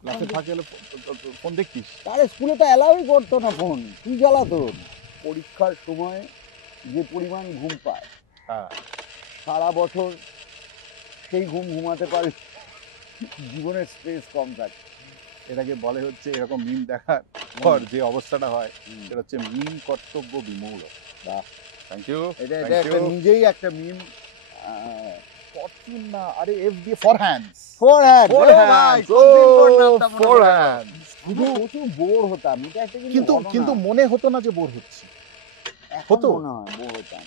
ক্লাসে ফাঁকে হলে ফোন দেখতিস? আরে স্কুলে তো অ্যালাউই করতো না ফোন, কি জ্বালাতো। পরীক্ষার সময় যে পরিমাণ ঘুম পায়, হ্যাঁ, সারা বছর সেই ঘুম ঘুমাতে পারে, জীবনের স্ট্রেস কম থাকে। এটাকে বলে হচ্ছে এরকম মিম দেখার পর যে অবস্থাটা হয় সেটা হচ্ছে মিম কর্তব্য বিমূঢ়। বাহ, থ্যাংক ইউ। এটা একটা নিজেই একটা মিম। ফরচুন না, আরে এফ দিয়ে ফর হ্যান্ডস। প্রচুর বোর হতাম, এটা একটা কিন্তু মনে হতো না যে বোর হচ্ছে। হতো না, বোর হতাম।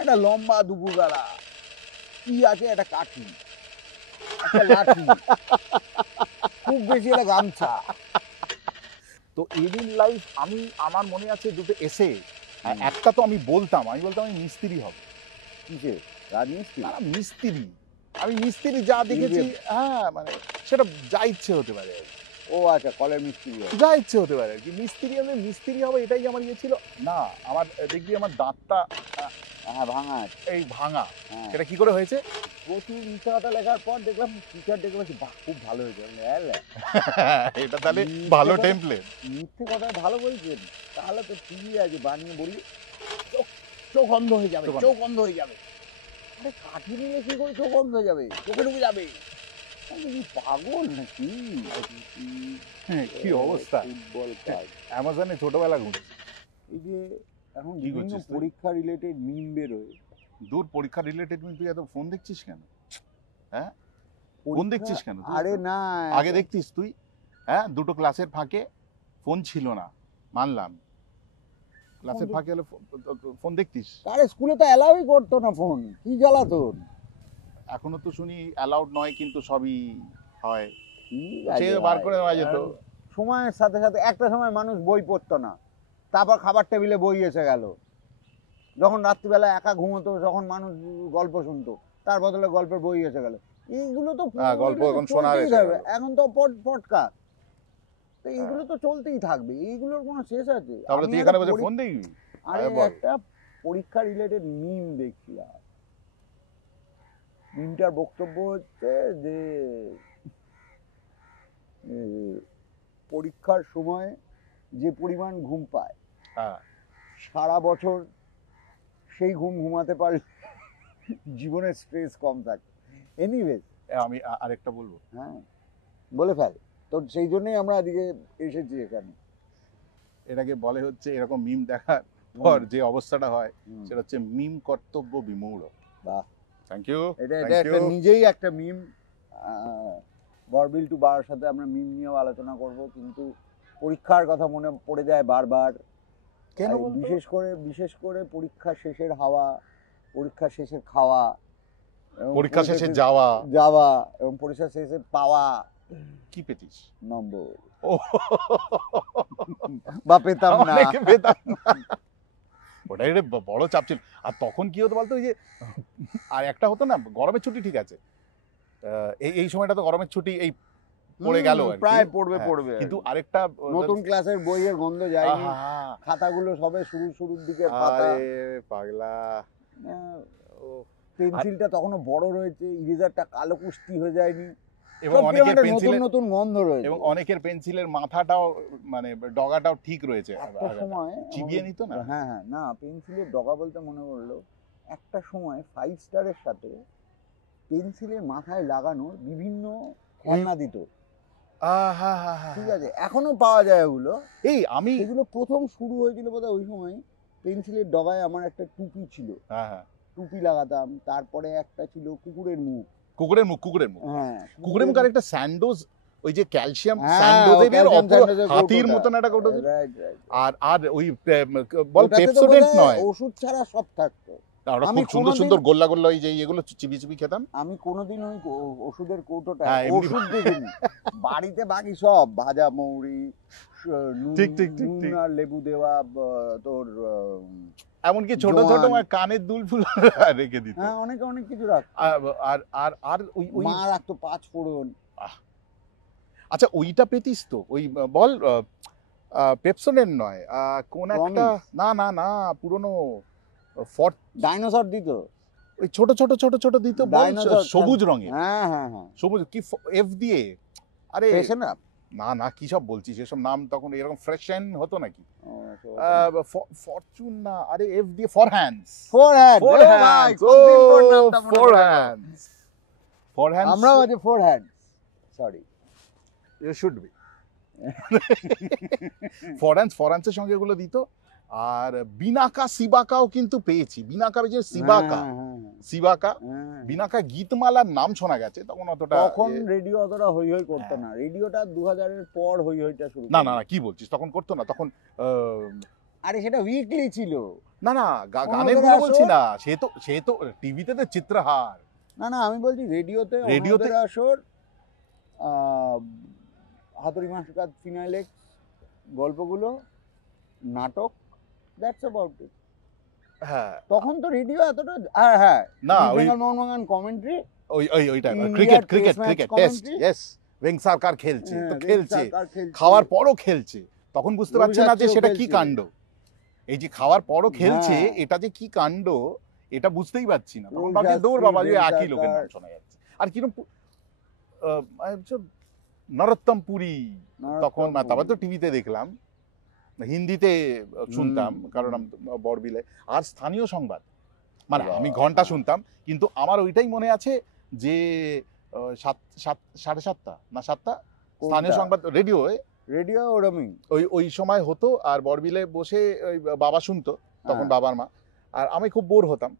একটা লম্বা দুপুরবেলা, কি আছে, একটা কাঠি, একটা লাঠি, খুব বেশি একটা গামছা। তো ইন লাইফ আমার মনে আছে দুটো এসে, একটা তো আমি বলতাম আমি মিস্ত্রি হব। কিসে? রাজমিস্ত্রি? না, মিস্ত্রি। আমি মিস্ত্রি যা দেখেছি, হ্যাঁ, মানে সেটা যা ইচ্ছে হতে পারে। ও আচ্ছা, কলের মিস্ত্রি, যা ইচ্ছে হতে পারে আর কি। মিস্ত্রি হবে এটাই আমার ইয়ে ছিল না। আমার দেখবি আমার দাঁতটা ভাঙা, এই ভাঙা, সেটা কি করে হয়েছে? প্রচুর মিথ্যা কথা লেখার পর দেখলাম টিচার দেখে বলছি, বাহ, খুব ভালো হয়েছে। এটা তাহলে ভালো টেমপ্লেট। মিথ্যে কথা ভালো বলছেন, তাহলে তো ঠিকই আছে, বানিয়ে বলি চোখ অন্ধ হয়ে যাবে, চোখ অন্ধ হয়ে যাবে। আরে কাঠি নিলে কি করে চোখ অন্ধ হয়ে যাবে, চোখে ঢুকে যাবে? পাগল নাকি? কি অবস্থা! ফুটবল কাজ অ্যামাজনে ছোটবেলা ঘুরছে। এই যে এখন বিভিন্ন পরীক্ষা রিলেটেড মিম বেরোয়। দূর, পরীক্ষা রিলেটেড মিম, তুই এত ফোন দেখছিস কেন? হ্যাঁ, ফোন দেখছিস কেন? আরে না, আগে দেখতিস তুই? হ্যাঁ, দুটো ক্লাসের ফাঁকে ফোন ছিল না, মানলাম। ক্লাসের ফাঁকে হলে ফোন দেখতিস? আরে স্কুলে তো অ্যালাউই করতো না ফোন, কি জ্বালাতো। এখনো তো শুনি অ্যালাউড নয়, কিন্তু সবই হয়। বার করে নেওয়া যেত। সময়ের সাথে সাথে একটা সময় মানুষ বই পড়তো না, তারপর খাবার টেবিলে বই এসে গেল। যখন রাত্রিবেলা একা ঘুমোতো, যখন মানুষ গল্প শুনতো, তার বদলে গল্পের বই এসে গেল। এইগুলো তো গল্প এখন শোনা যাবে, এখন তো পডকাস্ট, তো এইগুলো তো চলতেই থাকবে, এইগুলোর কোনো শেষ আছে? তাহলে তুই এখানে বসে ফোন দেখবি? আরে একটা পরীক্ষা রিলেটেড মিম দেখছিলাম। মিমটার বক্তব্য হচ্ছে যে পরীক্ষার সময় যে পরিমাণ ঘুম পায়, সারা বছর সেই ঘুম ঘুমাতে পারলে জীবনের স্ট্রেস কম থাকে। এনিওয়েজ, আমি আরেকটা বলবো। হ্যাঁ, বলে ফেল। তো সেই জন্যই আমরা আজকে এসেছি এখানে। এটাকে বলে হচ্ছে এরকম মিম দেখার পর যে অবস্থাটা হয় সেটা হচ্ছে মিম কর্তব্য বিমূঢ়। বাহ, থ্যাংক ইউ। এটা একটা নিজেই একটা মিম। বরবিল টু বার সাথে আমরা মিম নিয়েও আলোচনা করব, কিন্তু পরীক্ষার কথা মনে পড়ে যায় বারবার। কেন? বিশেষ করে পরীক্ষা শেষের হাওয়া, পরীক্ষা শেষের খাওয়া, পরীক্ষা শেষে যাওয়া এবং পরীক্ষা শেষে পাওয়া। কি পেতিস? নম্বর। বা পেতাম না। ওটাই বড় চাপ ছিল। আর তখন কি হতো বলতো, ওই যে আর একটা হতো না, গরমের ছুটি, ঠিক আছে, এই সময়টা তো গরমের ছুটি এই পড়ে গেল, প্রায় পড়বে, কিন্তু আরেকটা নতুন ক্লাসের বইয়ের গন্ধ যায়নি, খাতাগুলো সবে শুরুর দিকে পাতা। পাগলা, পেন্সিলটা তখনো বড় রয়েছে, ইরেজারটা কালো কুষ্টি হয়ে যায়নি, এবং অনেকের পেন্সিলের নতুন গন্ধ রয়েছে, এবং অনেকের পেন্সিলের মাথাটাও মানে ডগাটাও ঠিক রয়েছে। একটা সময় চিবিয়ে নিত না। হ্যাঁ, না, পেন্সিলের ডগা বলতে মনে পড়লো, একটা সময় 5 স্টারের সাথে পেন্সিলের মাথায় লাগানোর বিভিন্ন খেলনা দিত। ঠিক আছে, এখনো পাওয়া যায় ওগুলো। এগুলো প্রথম শুরু হয়েছিল বোধহয় ওই সময়। পেন্সিলের ডগায় আমার একটা টুপি ছিল, টুপি লাগাতাম। তারপরে একটা ছিল কুকুরের মুখ। হ্যাঁ, কুকুরের মুখ। আর একটা স্যান্ডোজ, ওই যে ক্যালসিয়াম স্যান্ডোজের হাতির মতন একটা কৌটো। আর ওই বল পেপসোডেন্ট নয়, ওষুধ ছাড়া সব থাকতো। খুব সুন্দর সুন্দর গোল্লা গোল্লা ওই যে এগুলো চিবি খেতাম। আমি কোনোদিন ওই ওষুধের কৌটোটা ওষুধ দেখিনি। বাড়িতে বাকি সব ভাজা মৌরি, নুন আর লেবু দেওয়া, তোর এমনকি ছোট ছোট কানের দুল ফুল রেখে দিত। হ্যাঁ, অনেক কিছু রাখতো। আর ওই মা রাখতো 5 ফোড়ন। আচ্ছা, ওইটা পেতিস তো? ওই বল, পেপসোডেন্ট নয়, কোন একটা, না পুরনো ডাইনোসর দিত, ওই ছোট দিত, সবুজ রঙের। হ্যাঁ, সবুজ, কি এফ দিয়ে, আরে ফ্রেশন আপ, না না কি সব বলছিস, এসব নাম তখন এরকম ফ্রেশন হতো নাকি? ফরচুন না, আরে এফ দিয়ে ফর হ্যান্ডস। আমরা আছে four hands, sorry you should be ফরহ্যান্ডসের সঙ্গে এগুলো দিত। আর বিনাকা সিবাকাও কিন্তু পেয়েছি, বিনাকা যে সিবাকা বিনাকা গীতমালার নাম শোনা গেছে তখন। অতটা তখন রেডিও অতটা হই হই করতো না, রেডিওটা 2000 এর পর হই হইটা শুরু। না না না কি বলছিস, তখন করতো না তখন। আরে সেটা উইকলি ছিল। না না গানের গুলো বলছি না, সে তো টিভিতে তো চিত্রহার। না না আমি বলছি রেডিওতে আসর, হাতুড়ি মাসকাত ফিনাইলেক্স গল্পগুলো, নাটক, দ্যাটস অ্যাবাউট ইট। হ্যাঁ তখন তো রেডিও এতটা, হ্যাঁ না ওই মোহনবাগান কমেন্ট্রি, ওই টাইম ক্রিকেট টেস্ট, ইয়েস ওয়েংসারকার খেলছে তো খেলছে, খাওয়ার পরও খেলছে, তখন বুঝতে পারছে না যে সেটা কি কাণ্ড। এই যে খাওয়ার পরও খেলছে, এটা যে কি কাণ্ড এটা বুঝতেই পারছি না। তখন ভাবছি দৌড় বাবা, যে একই লোকের নাম শোনা যাচ্ছে। আর কিরকম নরোত্তম পুরী তখন, তারপর তো টিভিতে দেখলাম, হিন্দিতে শুনতাম কারণ বড়বিলে। আর স্থানীয় সংবাদ, মানে আমি ঘন্টা শুনতাম, কিন্তু আমার ওইটাই মনে আছে যে 7:30 না 7টা স্থানীয় সংবাদ রেডিও ওরমই ওই সময় হতো। আর বড়বিলে বসে ওই বাবা শুনতো তখন, বাবার মা, আর আমি খুব বোর হতাম।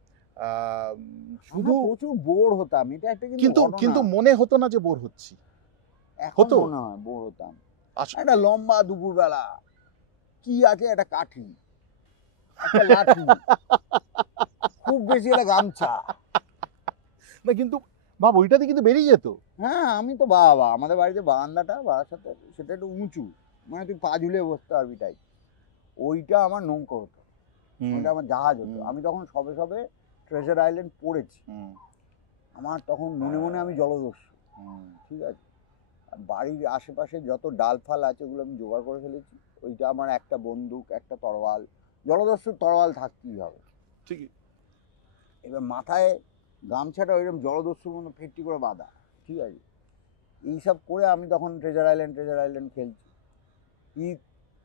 শুধু প্রচুর বোর হতাম, এটা একটা কিন্তু মনে হতো না যে বোর হচ্ছি, হতো না বোর হতাম। একটা লম্বা দুপুরবেলা, কি আছে একটা কাঠি, একটা লাঠি, খুব বেশি একটা গামছা না, কিন্তু বাবা ওইটাতে কিন্তু বেরিয়ে যেত। হ্যাঁ আমি তো বাবা, আমাদের বাড়িতে বারান্দাটা বারাসাতে, সেটা একটু উঁচু, মানে তুই পা ঝুলে বসতে পারবি টাই, ওইটা আমার নৌকো হতো, ওইটা আমার জাহাজ হতো। আমি তখন সবে ট্রেজার আইল্যান্ড পড়েছি, আমার তখন মনে মনে আমি জলদস্যু, ঠিক আছে। বাড়ির আশেপাশে যত ডাল ফাল আছে ওগুলো আমি জোগাড় করে ফেলেছি। ওইটা আমার একটা বন্দুক, একটা তরোয়াল, জলদস্যুর তরোয়াল থাকতেই হবে, ঠিক। এবার মাথায় গামছাটা ওইরকম জলদস্যুর মতো ফেটটি করে বাঁধা, ঠিক আছে। এইসব করে আমি তখন ট্রেজার আইল্যান্ড খেলছি।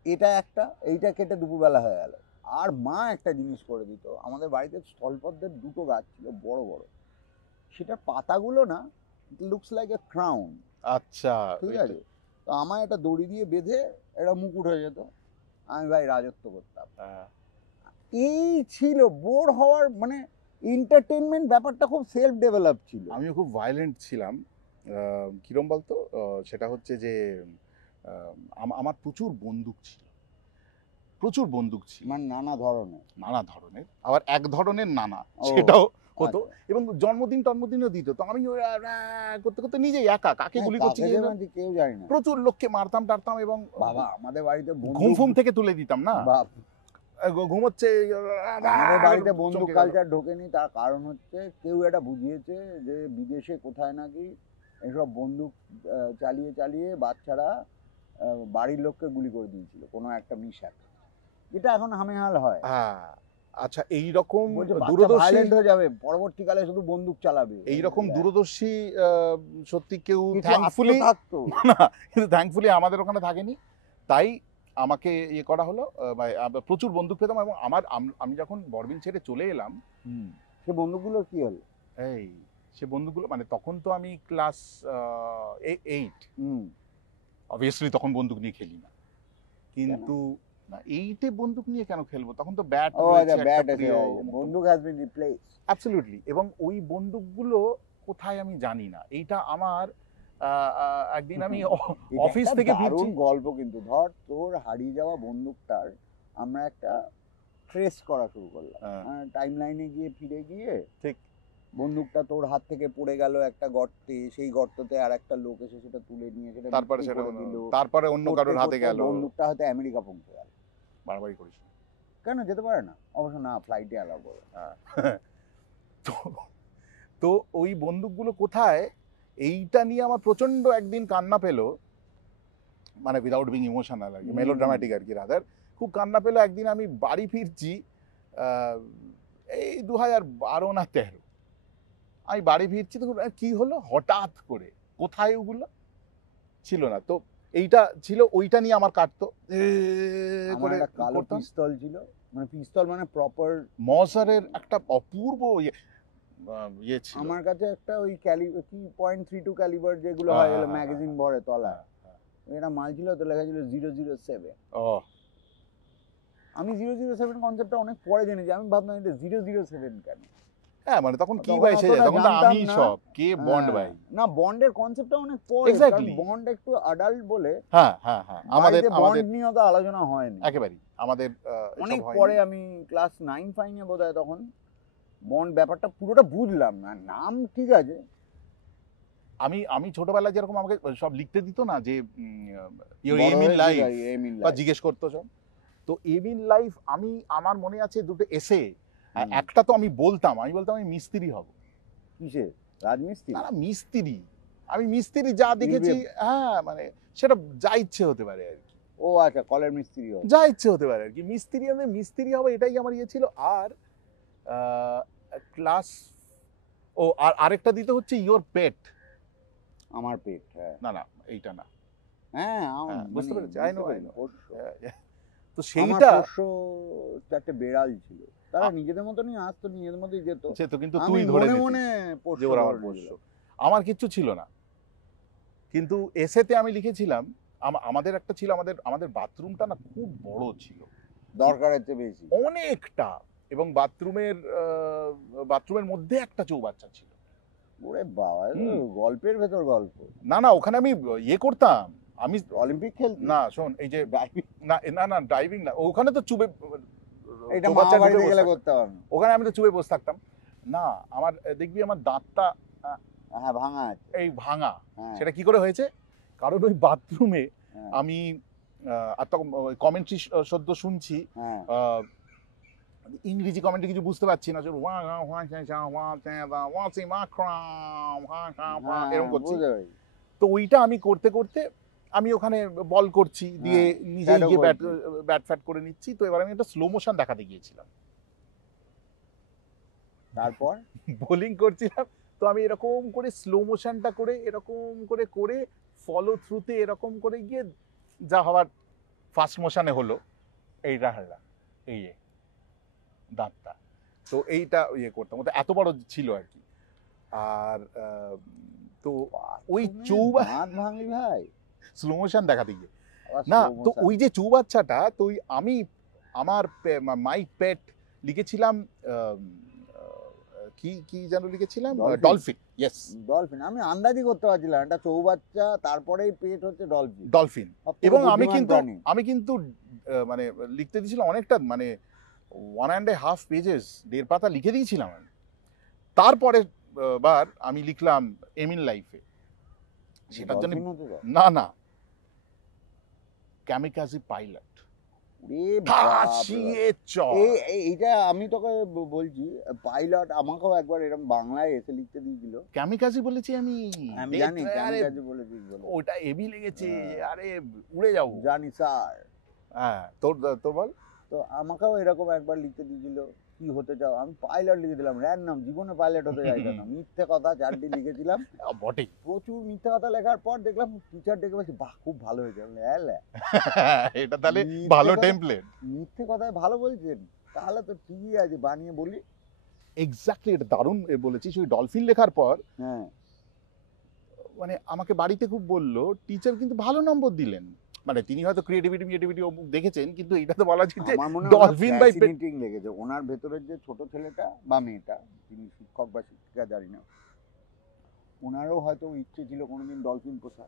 এটা একটা, এইটা কেটে দুপুরবেলা হয়ে গেল। আর মা একটা জিনিস করে দিত, আমাদের বাড়িতে স্থলপদ্মের 2টো গাছ ছিল বড় বড়, সেটার পাতাগুলো না লুকস লাইক এ ক্রাউন, আচ্ছা ঠিক আছে। তো আমায় একটা দড়ি দিয়ে বেঁধে এটা মুকুট হয়ে যেত, আমি ভাই রাজত্ব করতাম। এই ছিল বোর হওয়ার, মানে এন্টারটেনমেন্ট ব্যাপারটা খুব সেলফ ডেভেলপ ছিল। আমিও খুব ভায়োলেন্ট ছিলাম। কিরম বলতো, সেটা হচ্ছে যে আমার প্রচুর বন্দুক ছিল, মানে নানা ধরনের, আবার এক ধরনের নানা, সেটাও হতো। এবং জন্মদিনও দিত, তো আমি করতে করতে নিজেই একা কাকে গুলি করছি কেউ জানি না, প্রচুর লোককে মারতাম টারতাম। এবং বাবা আমাদের বাড়িতে ঘুম থেকে তুলে দিতাম না, ঘুমোচ্ছে। আমাদের বাড়িতে বন্দুক কালচার ঢোকেনি, তার কারণ হচ্ছে কেউ এটা বুঝিয়েছে যে বিদেশে কোথায় নাকি এসব বন্দুক চালিয়ে বাচ্চারা বাড়ির লোককে গুলি করে দিয়েছিল কোনো একটা মিশাক, যেটা এখন হামেহাল হয়। আচ্ছা, এইরকম দূরদর্শী হয়ে যাবে পরবর্তীকালে, শুধু বন্দুক চালাবে, এইরকম দূরদর্শী সত্যি কেউ থ্যাঙ্কফুলি থাকতো না, কিন্তু থ্যাঙ্কফুলি আমাদের ওখানে থাকেনি। তাই আমাকে ইয়ে করা হলো, প্রচুর বন্দুক পেতাম। এবং আমি যখন বড়বিল ছেড়ে চলে এলাম, সে বন্দুকগুলো কি হলো, সে বন্দুকগুলো মানে তখন তো আমি ক্লাস 8, অবভিয়াসলি তখন বন্দুক নিয়ে খেলি না, কিন্তু না 8-এ বন্দুক নিয়ে কেন খেলবো, তখন তো ব্যাট বন্দুক হ্যাজ বিন রিপ্লেসড অ্যাবসলিউটলি। এবং ওই বন্দুকগুলো কোথায় আমি জানি না। এইটা আমার একদিন আমি অফিস থেকে ফিরছি, গল্প কিন্তু ধর তোর হারিয়ে যাওয়া বন্দুকটার আমরা একটা ট্রেস করা শুরু করলাম, টাইম লাইনে গিয়ে ফিরে গিয়ে ঠিক বন্দুকটা তোর হাত থেকে পড়ে গেল একটা গর্তে, সেই গর্ততে আর একটা লোক এসে সেটা তুলে নিয়ে সেটা তারপরে অন্য কারোর হাতে গেল, বন্দুকটা হয়তো আমেরিকা পৌঁছে গেল। বাড়াবাড়ি করিস কেন, যেতে পারে না? অবশ্য না, ফ্লাইটে অ্যালাউ করে। তো ওই বন্দুকগুলো কোথায়, এইটা নিয়ে আমার প্রচন্ড একদিন কান্না পেলো, মানে উইদাউট বিং ইমোশনাল আর কি, মেলোড্রামাটিক আর কি রাদার। খুব কান্না পেলো একদিন, আমি বাড়ি ফিরছি এই 2012 না 13, আমি বাড়ি ফিরছি, তো কি হলো হঠাৎ করে, কোথায় ওগুলো ছিল না। তো এইটা ছিল, ওইটা নিয়ে আমার কাটতো আমার একটা কালো পিস্তল ছিল, মানে পিস্তল মানে প্রপার মজারের একটা অপূর্ব ইয়ে ছিল আমার কাছে একটা ওই কি .32 ক্যালিবার যেগুলো হয় গেল ম্যাগাজিন ভরে তলা, এটা মাল ছিল, তো লেখা ছিল 007। আমি 007 কনসেপ্টটা অনেক পরে জেনেছি, আমি ভাবলাম এটা 007 কেন। হ্যাঁ মানে তখন কি ভাই সে তখন তো আমি সব কে বন্ড ভাই না, বন্ডের কনসেপ্টটা অনেক পরে, কারণ বন্ড একটু অ্যাডাল্ট বলে। হ্যাঁ আমাদের নিয়ে তো আলোচনা হয়নি একেবারে, আমাদের অনেক পরে, আমি ক্লাস 9 ফাইনে বোধহয় তখন বন্ড ব্যাপারটা পুরোটা বুঝলাম না। নাম ঠিক আছে, আমি ছোটবেলায় যেরকম আমাকে সব লিখতে দিত না যে ইওর এম ইন লাইফ বা জিজ্ঞেস করতো সব, তো এম ইন লাইফ আমি আমার মনে আছে দুটো এসে, একটা তো আমি বলতাম আমি মিস্ত্রি হব। কিসে? রাজমিস্ত্রি? না মিস্ত্রি, আমি মিস্ত্রি যা দেখেছি, হ্যাঁ মানে সেটা যা ইচ্ছে হতে পারে আর কি। ও আচ্ছা, কলের মিস্ত্রি হবে, যা ইচ্ছে হতে পারে আর কি, মিস্ত্রি হবে এটাই আমার ইয়ে ছিল। আর ক্লাস আর আরেকটা দিতে হচ্ছে ইওর পেট, আমার পেট। হ্যাঁ না এইটা না, হ্যাঁ বুঝতে পেরেছি, আই নো তো সেইটা চারটে বেড়াল ছিল, তারা নিজেদের মতনই আসতো, নিজেদের মতোই যেত, সে তো কিন্তু তুই ধরে মনে যে ওরা আমার পোষ্য। আমার কিচ্ছু ছিল না, কিন্তু এসেতে আমি লিখেছিলাম আমাদের একটা ছিল, আমাদের বাথরুমটা না খুব বড় ছিল, দরকারের চেয়ে বেশি অনেকটা, এবং বাথরুমের মধ্যে একটা চৌবাচ্চা ছিল। ওরে বাবা, গল্পের ভেতর গল্প। না ওখানে আমি ইয়ে করতাম, আমি অলিম্পিক খেলতাম। না শোন, এই যে না ড্রাইভিং না, ওখানে তো চুবে, এটা মামা বাড়িতে গেলে করতাম, ওখানে আমি তো চুবে বসে থাকতাম না। আমার দেখবি আমার দাঁতটা ভাঙা আছে, এই ভাঙা, সেটা কি করে হয়েছে? কারণ ওই বাথরুমে আমি আর তখন কমেন্ট্রি সদ্য শুনছি, ইংরেজি কমেন্টে কিছু বুঝতে পারছি না, এরকম করছি। তো ওইটা আমি করতে করতে আমি ওখানে বল করছি, দিয়ে নিজে গিয়ে ব্যাট ফ্যাট করে নিচ্ছি। তো এবার আমি একটা স্লো মোশন দেখাতে গিয়েছিলাম, তারপর বোলিং করছিলাম, তো আমি এরকম করে স্লো মোশনটা করে এরকম করে ফলো থ্রুতে এরকম করে গিয়ে যা হওয়ার ফাস্ট মোশনে হলো, এইটা হারলাম, এই দাঁতটা। তো এইটা ইয়ে করতাম, ওটা এত বড় ছিল আর কি। আর তো ওই ভাঙি ভাই স্লো মোশন দেখাতে গিয়ে না, তো ওই যে চৌবাচ্চাটা, তো আমি আমার মাই পেট লিখেছিলাম, কি যেন লিখেছিলাম, ডলফিন। Yes, dolphin. আমি আন্দাজই করতে পারছিলাম, এটা চৌবাচ্চা, তারপরেই পেট হচ্ছে ডলফিন। এবং আমি কিন্তু মানে লিখতে দিয়েছিলাম অনেকটা, মানে 1.5 পেজেস, 1.5 পাতা লিখে দিয়েছিলাম আমি। তারপরে বার আমি লিখলাম এম ইন লাইফে, সেটার জন্য না ক্যামিকাজি পাইলট। এইটা আমি তোকে বলছি, পাইলট আমাকেও একবার এরকম বাংলায় এসে লিখতে দিয়েছিল। ক্যামিকাজি বলেছি আমি জানি, ক্যামিকাজি বলেছি, ওটা এবি লেগেছে, আরে উড়ে যাবো, জানি স্যার। হ্যাঁ, তোর বল। তো আমাকেও এরকম একবার লিখতে দিয়েছিল, কি হতে চাও? আমি পাইলট লিখে দিলাম, র্যান্ডম, জীবনে পাইলট হতে চাইতো না, মিথ্যে কথা 4টি লিখেছিলাম। বটেই, প্রচুর মিথ্যে কথা লেখার পর দেখলাম টিচার ডেকে বলছে, বাহ খুব ভালো হয়েছে। এটা তাহলে ভালো টেমপ্লেট, মিথ্যে কথায় ভালো বলছেন, তাহলে তো ঠিকই আছে, বানিয়ে বলি। এক্স্যাক্টলি, এটা দারুণ বলেছিস। ওই ডলফিন লেখার পর মানে আমাকে বাড়িতে খুব বললো, টিচার কিন্তু ভালো নম্বর দিলেন, মানে তিনি হয়তো ক্রিয়েটিভিটি দেখেছেন, কিন্তু এটা তো বলা যেতে ডলফিন বাই পেইন্টিং লেগেছে ওনার ভেতরের যে ছোট ছেলেটা বা মেয়েটা, তিনি শিক্ষক বা শিক্ষিকা জানি না, ওনারও হয়তো ইচ্ছে ছিল কোনোদিন ডলফিন পোষা।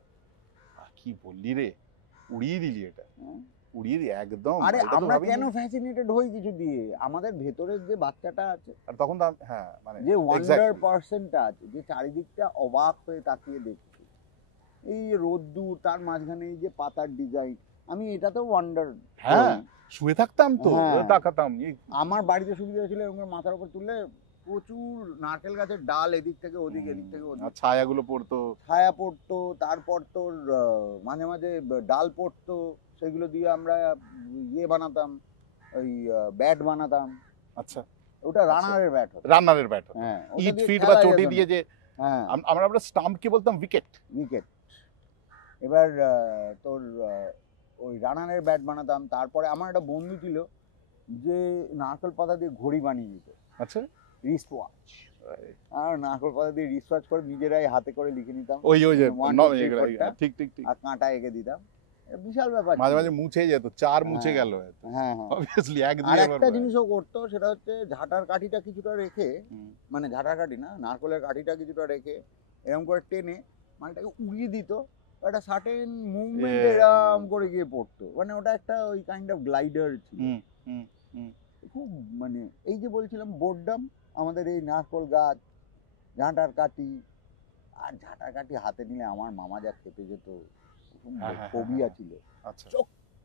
কি বললি রে, উড়িয়ে দিলি এটা, উড়িয়ে দি একদম। আরে আমরা কেন ফ্যাসিনেটেড হই কিছু দিয়ে? আমাদের ভেতরের যে বাচ্চাটা আছে, আর তখন তো হ্যাঁ, মানে যে ওয়ান্ডার পারসনটা আছে, যে চারিদিকটা অবাক হয়ে তাকিয়ে দেখছে, এই রোদ্দুর, তার মাঝখানে এই যে পাতার ডিজাইন, আমি এটাতেও ওয়ান্ডার। হ্যাঁ, শুয়ে থাকতাম তো, তাকাতাম। আমার বাড়িতে সুবিধা ছিল এরকম মাথার উপর তুললে প্রচুর নারকেল গাছের ডাল এদিক থেকে ওদিক, এদিক থেকে ওদিক, ছায়াগুলো পড়তো, ছায়া পড়তো, তারপর তোর মাঝে মাঝে ডাল পড়তো, সেগুলো দিয়ে আমরা ইয়ে বানাতাম, ওই ব্যাট বানাতাম। আচ্ছা, ওটা রানারের ব্যাট হতো, রানারের ব্যাট হতো, হ্যাঁ, ইট ফিট বা চটি দিয়ে যে, আমরা স্টাম্প কি বলতাম, উইকেট। এবার তোর ওই রানারের ব্যাট বানাতাম। তারপরে আমার একটা বন্ধু ছিল যে নারকেল পাতা দিয়ে ঘড়ি বানিয়ে দিত। আচ্ছা, রিস্ট ওয়াচ। আর নারকেল পাতা দিয়ে রিস্ট ওয়াচ করে নিজেরাই হাতে করে লিখে নিতাম, ওই যে ঠিক আর কাঁটা এঁকে দিতাম। বিশাল ব্যাপার। মাঝে মাঝে মুছে যেত, 4 মুছে গেল। হ্যাঁ, অবভিয়াসলি এক আর একটা জিনিসও করতো, সেটা হচ্ছে ঝাঁটার কাঠিটা কিছুটা রেখে, মানে ঝাঁটার কাঠি না, নারকেলের কাঠিটা কিছুটা রেখে এরকম করে টেনে মালটাকে উড়িয়ে দিত, একটা সার্টেন মুভমেন্ট এরকম করে গিয়ে পড়তো। মানে ওটা একটা ওই কাইন্ড অফ গ্লাইডার ছিল। খুব মানে এই যে বলছিলাম বোর্ডাম, আমাদের এই নারকেল গাছ, ঝাঁটার কাঠি, আর ঝাঁটার কাঠি হাতে নিলে আমার মামা যা খেতে যেত, ফোবিয়া ছিল।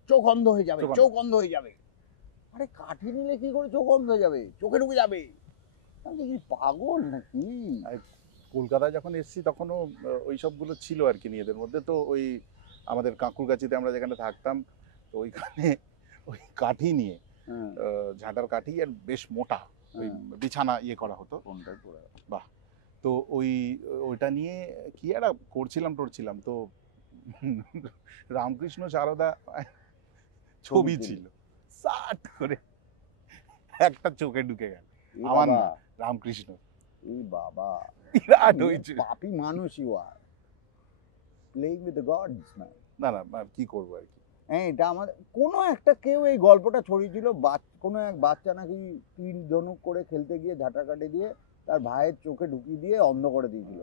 চোখ অন্ধ হয়ে যাবে, চোখ অন্ধ হয়ে যাবে। আরে কাঠি নিলে কি করে চোখ অন্ধ হয়ে যাবে, চোখে ঢুকে যাবে, কি পাগল নাকি? কলকাতায় যখন এসেছি তখনও ওই সবগুলো ছিল আর কি নিজেদের মধ্যে। তো ওই আমাদের কাঁকুরগাছিতে আমরা যেখানে থাকতাম, তো ওইখানে ওই কাঠি নিয়ে, ঝাঁটার কাঠি আর বেশ মোটা, ওই বিছানা ইয়ে করা হতো। বাহ। তো ওইটা নিয়ে কি একটা করছিলাম তো রামকৃষ্ণ সারদা ছবি ছিল, সাট করে একটা চোখে ঢুকে গেল। আমার না, রামকৃষ্ণ। এই বাবা, বিরাট হয়েছে। পাপী মানুষ you are, playing with the God's man. না কি করবো আর কি। হ্যাঁ, এটা আমাদের কোনো একটা কেউ এই গল্পটা ছড়িয়েছিল, কোনো এক বাচ্চা নাকি তীর ধনুক করে খেলতে গিয়ে ঝাঁটা কাটে দিয়ে তার ভাইয়ের চোখে ঢুকিয়ে দিয়ে অন্ধ করে দিয়েছিল।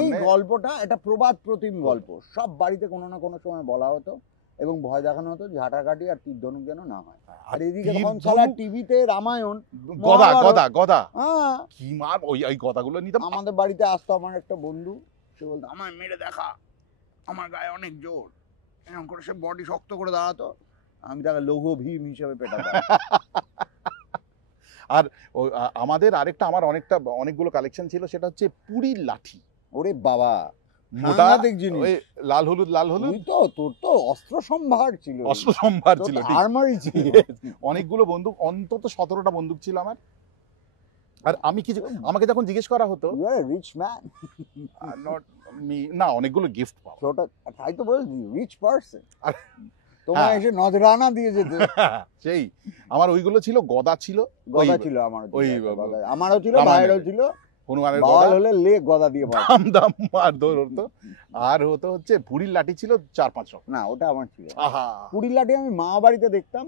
এই গল্পটা এটা প্রবাদ প্রতিম গল্প, সব বাড়িতে কোনো না কোনো সময় বলা হতো এবং ভয় দেখানো হতো ঝাঁটাকাটি আর তীর ধনুক যেন না হয়। আর এদিকে তখন সারা টিভিতে রামায়ণ, গদা কি মার, ওই গদাগুলো নিতাম। আমাদের বাড়িতে আসতো আমার একটা বন্ধু, সে বলতো আমায় মেরে দেখা, আমার গায়ে অনেক জোর, এরকম করে সে বডি শক্ত করে দাঁড়াতো, আমি তাকে লৌহ ভীম হিসেবে পেটাতাম। আর আমাদের আরেকটা, আমার অনেকগুলো কালেকশন ছিল, সেটা হচ্ছে পুরীর লাঠি। ওরে বাবা, মোটা ওই লাল হলুদ তোর তো অস্ত্র সম্ভার ছিল, আর্মারি ছিল। অনেকগুলো বন্দুক, অন্তত 17টা বন্দুক ছিল আমার। আর আমি আমাকে যখন জিজ্ঞেস করা হতো, you are rich man, not me, না অনেকগুলো গিফট পাও, তাই তো বলছি রিচ পারসন। তোমার এসে নজরানা দিয়ে যেত। সেই আমার ওইগুলো ছিল, গদা ছিল আমারও ছিল, ভাইয়েরও ছিল। হনুমানের গদা হলে লে গদা দিয়ে দাম মার দৌড় হতো। আর হতো হচ্ছে পুরীর লাঠি ছিল 4-5 রকম। না, ওটা আমার ছিল। পুরীর লাঠি আমি মামা বাড়িতে দেখতাম,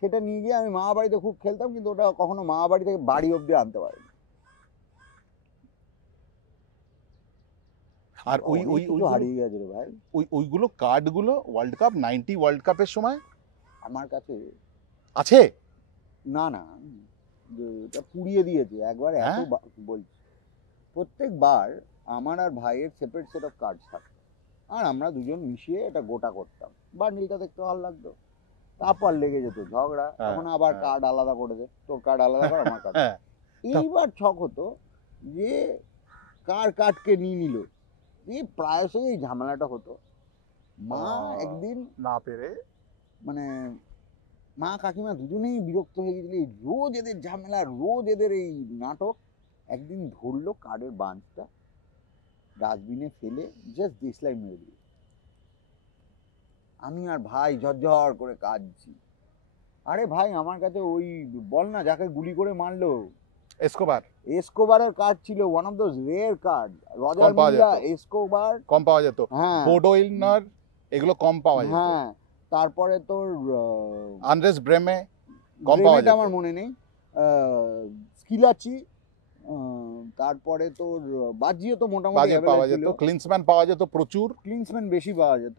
সেটা নিয়ে গিয়ে আমি মামা বাড়িতে খুব খেলতাম, কিন্তু ওটা কখনো মামা বাড়ি থেকে বাড়ি অব্দি আনতে পারিনি। আর ওই হারিয়ে গেছে রে ভাই। ওইগুলো কার্ডগুলো ওয়ার্ল্ড কাপের সময় আমার কাছে আছে। না এটা পুড়িয়ে দিয়েছে একবার। এত বলছি, প্রত্যেকবার আমার আর ভাইয়ের সেপারেট সেট অফ কার্ড থাকতো, আর আমরা দুজন মিশিয়ে এটা গোটা করতাম। বান্ডিলটা দেখতে ভালো লাগতো, তারপর লেগে যেত ঝগড়া, তখন আবার কার্ড আলাদা করে দে, তোর কার্ড আলাদা কর, আমার কার্ড। এইবার ছক হতো যে কার কার্ডকে নিয়ে নিল, এই প্রায়শই এই ঝামেলাটা হতো। মা একদিন না পেরে, মানে মা কাকিমা দুজনেই বিরক্ত হয়ে গেছিল, এই রোজ এদের ঝামেলা, রোজ এদের এই নাটক। একদিন ধরলো কার্ডের বান্সটা, ডাস্টবিনে ফেলে জাস্ট ডিসলাইক মেরে দিল। আমি আর ভাই ঝরঝর করে কাঁদছি। আরে ভাই, আমার কাছে ওই বল না যাকে গুলি করে মারলো, এসকোবারের কার্ড ছিল, one of those rare card. Roger Milla, Escobar কম পাওয়া যেত, বোডোইলনার এগুলো কম পাওয়া যেত। হ্যাঁ, তারপরে তোর আন্দ্রেস ব্রেমে কম পাওয়া যেত, আমার মনে নেই, স্কিলাচি, তারপরে তোর বাজিও তো মোটামুটি পাওয়া যেত, ক্লিন্সম্যান পাওয়া যেত প্রচুর, ক্লিন্সম্যান বেশি পাওয়া যেত,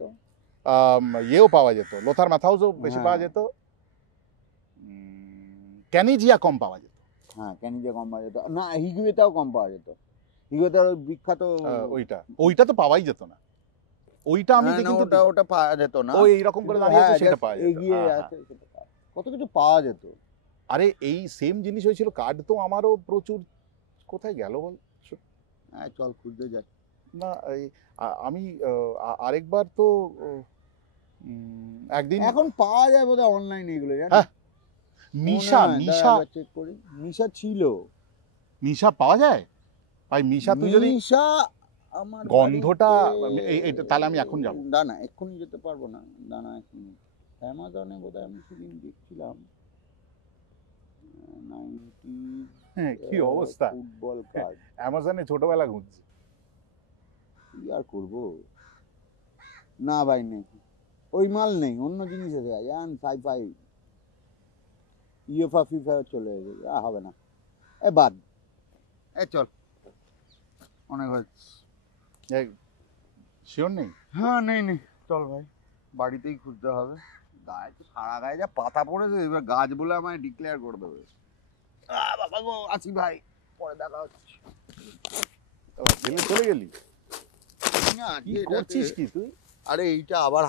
ইয়েও পাওয়া যেত, লোথার ম্যাথাউসও বেশি পাওয়া যেত, ক্যানিজিয়া কম পাওয়া যেত। হ্যাঁ, ক্যানিজিয়া কম পাওয়া যেত না, হিগুয়েটাও কম পাওয়া যেত। হিগুয়েটার বিখ্যাত ওইটা তো পাওয়াই যেত না, ওইটা আমি কিন্তু ওটা পাওয়া যেত না, ওই এরকম করে দাঁড়িয়ে আছে সেটা পাওয়া যেত, এগিয়ে আছে সেটা কত কিছু পাওয়া যেত। আরে এই সেম জিনিস হয়েছিল, কার্ড তো আমারও প্রচুর। কোথায় গেল বল, চল খুঁজতে যাই না। আমি আরেকবার তো একদিন, এখন পাওয়া যায় বোধহয় অনলাইনে এগুলো, মিশা চেক করি। মিশা ছিল, মিশা পাওয়া যায় ভাই। মিশা তুই যদি আমার গন্ধটা বাড়িতে- এইটা তাহলে আমি এখন যাব। দানা এক্ষুনি যেতে পারবো না, দানা এক্ষুনি অ্যামাজনে বোধহয় আমি সেদিন দেখছিলাম 90 হ্যাঁ, কি অবস্থা, ফুটবল কার্ড। অ্যামাজনে ছোটবেলা ঘুরছি। কি আর করবো, না ভাই নেই, ওই মাল নেই, অন্য জিনিস এসে গেছে, জান সাই ইউএফা ফিফা চলে এসেছে, হবে না, বাদ, চল অনেক হচ্ছে। শিওর নেই? হ্যাঁ নেই চল ভাই, বাড়িতেই খুঁজতে হবে। গায়ে তো সারা গায়ে যা পাতা পড়েছে, এবার গাছ বলে আমায় ডিক্লেয়ার করে দেবে। বাবা গো, আসি ভাই, পরে দেখা হচ্ছে। ফেলে চলে গেলি? না কি করছিস কি তুই? আরে এইটা আবার